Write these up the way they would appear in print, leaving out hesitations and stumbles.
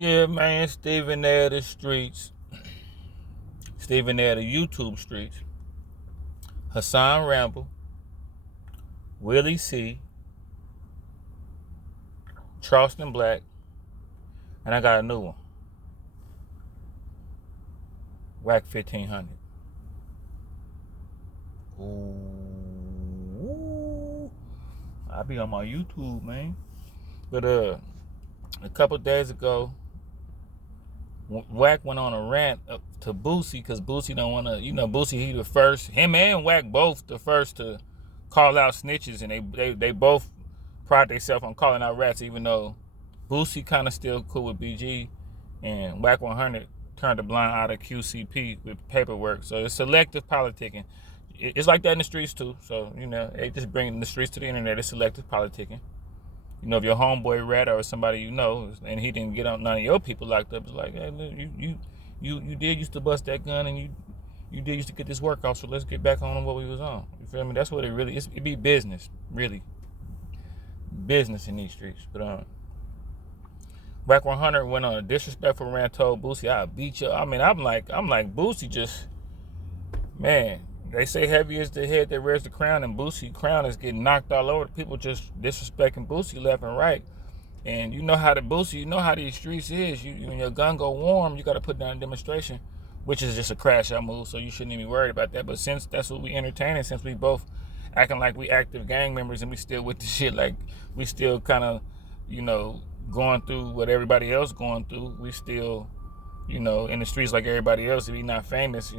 Yeah, man, Stephen there the streets. Stephen there the YouTube streets. Hassan Ramble, Willie C, Charleston Black, and I got a new one. Wack100. Ooh, I be on my YouTube, man. But a couple days ago, Wack went on a rant up to Boosie because Boosie don't want to, Boosie, he the first, him and Wack both the first to call out snitches, and they both pride themselves on calling out rats, even though Boosie kind of still cool with BG, and Wack100 turned a blind eye to QCP with paperwork. So it's selective politicking. It's like that in the streets too. So, they just bring the streets to the internet. It's selective politicking. If your homeboy rat or somebody and he didn't get on none of your people locked up, it's like, hey, look, you did used to bust that gun, and you did used to get this work off, so let's get back on what we was on. You feel me? That's what it really is. It be business, really. Business in these streets. But Wack100 went on a disrespectful rant, told Boosie, I'll beat you. I mean, I'm like Boosie just, man, they say heavy is the head that wears the crown, and Boosie crown is getting knocked all over. People just disrespecting Boosie left and right. And you know how these streets is. When your gun go warm, you got to put down a demonstration, which is just a crash out move, so you shouldn't even be worried about that. But since that's what we entertaining, since we both acting like we active gang members and we still with the shit, like we still kind of, going through what everybody else going through, we still, in the streets like everybody else. If we not famous,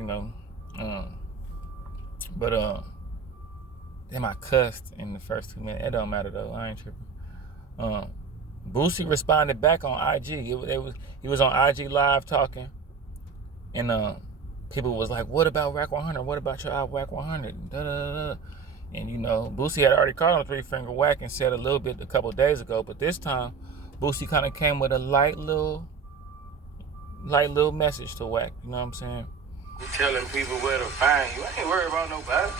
But damn, I cussed in the first 2 minutes. It don't matter though. I ain't tripping. Boosie responded back on IG. He was on IG live talking, and people was like, "What about Wack100? What about your Wack100?" Da, da, da. And Boosie had already called him 3-finger whack and said a couple days ago, but this time Boosie kind of came with a light little message to Wack. You know what I'm saying? You telling people where to find you. I ain't worried about nobody.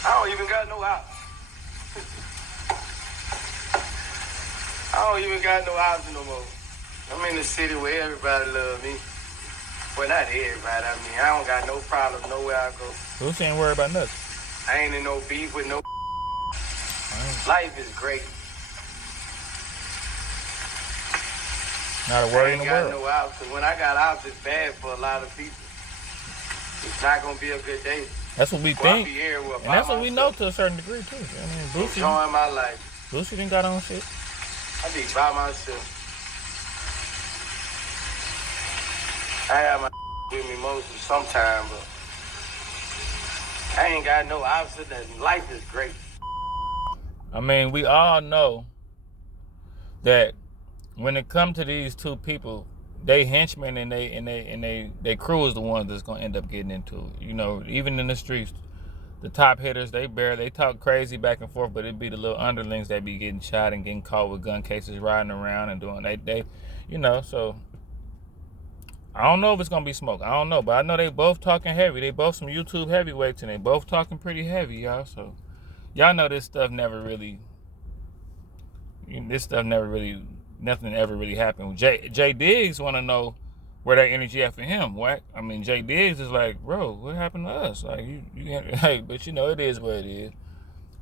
I don't even got no house. I don't even got no house no more. I'm in the city where everybody love me. Well, not everybody. I mean, I don't got no problem nowhere I go. Boosie ain't worried about nothing. I ain't in no beef with no. Life is great. Not a worry in the world. I ain't got no house, because when I got house, it's bad for a lot of people. It's not going to be a good day. That's what we think. And that's what we know to a certain degree, too. I mean, Boosie, enjoying my life. Boosie didn't got on shit. I be by myself. I have my with me most of sometime, but I ain't got no house. Life is great. I mean, we all know that when it comes to these two people, they henchmen and they crew is the ones that's gonna end up getting into it. Even in the streets, the top hitters, they talk crazy back and forth, but it be the little underlings that be getting shot and getting caught with gun cases, riding around and doing so I don't know if it's gonna be smoke. I don't know, but I know they both talking heavy. They both some YouTube heavyweights, and they both talking pretty heavy, y'all. So y'all know this stuff never really nothing ever really happened. Jay Diggs want to know where that energy at for him, Wack. I mean, Jay Diggs is like, bro, what happened to us? Like, hey, but it is what it is.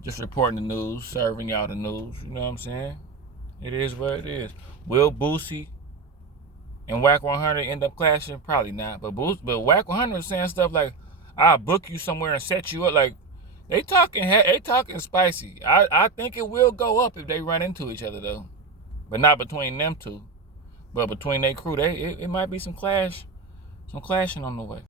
Just reporting the news, serving y'all the news. You know what I'm saying? It is what it is. Will Boosie and Wack100 end up clashing? Probably not. But Wack100 is saying stuff like, I'll book you somewhere and set you up. Like, they talking spicy. I think it will go up if they run into each other, though. But not between them two. But between their crew, it might be some clashing on the way.